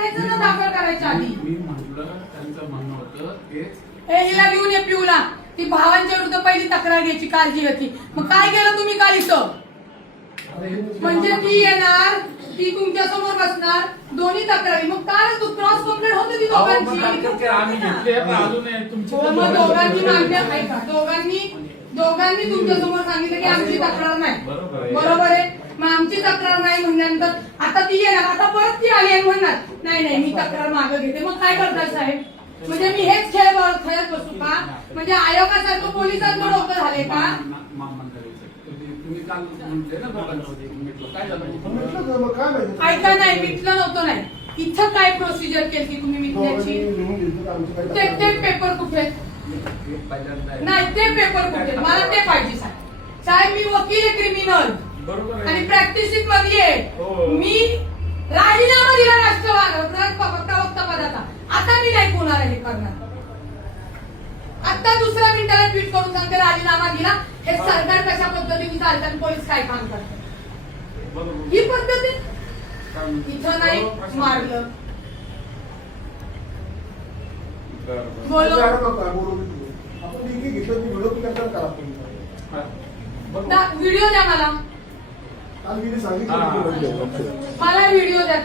म्हणायचं ना दाखल करायच्या आधी. मी म्हटलं त्यांचं म्हणणं होतं तेच. हिला घेऊन ये पिऊला. ती भावांच्या विरुद्ध पहिली तक्रार घ्यायची काळजी होती. मग काय केलं तुम्ही काल इथं? म्हणजे ती येणार, ती तुमच्या समोर बसणार, दोन्ही तक्रारी. मग काय तू क्रॉस कंप्लेंट होते ती दोघांची. आम्ही घेतले अजून तुमची मग दोघांनी मागण्या आहे का? दोघांनी तुमच्या समोर सांगितलं की आमची तक्रार नाही. बरोबर आहे. मग आमची तक्रार नाही म्हणल्यानंतर आता ती येणार, आता परत ती आली आणि म्हणणार नाही नाही मी तक्रार मागे घेते. मग काय करताय साहेब? म्हणजे मी हेच खेळत बसू का? म्हणजे आयोगासारखं पोलिसांचं डोकं झाले का? तुम्ही काल म्हटले ना काय झालं? ऐका नाही, मिटलं नव्हतं नाही. इथं काय प्रोसिजर केली तुम्ही मिटण्याची? ते पेपर कुठे नाही? ते पेपर कुठे? मला ते पाहिजे साहेब. साहेब मी वकील आहे क्रिमिनल आणि प्रॅक्टिसिंग मध्ये आहे. मी राजीनामा दिला प्रवक्ता पदाचा. आता मी नाही कोणाला हे करणार. आता दुसऱ्या मिनिटाला ट्विट करून सांगते राजीनामा दिला. हे सरकार कशा पद्धतीने चालतं आणि पोलीस काय काम करतात ही पद्धत आहे. इथं नाही मारलं व्हिडिओ द्या मला व्हिडिओ द्या.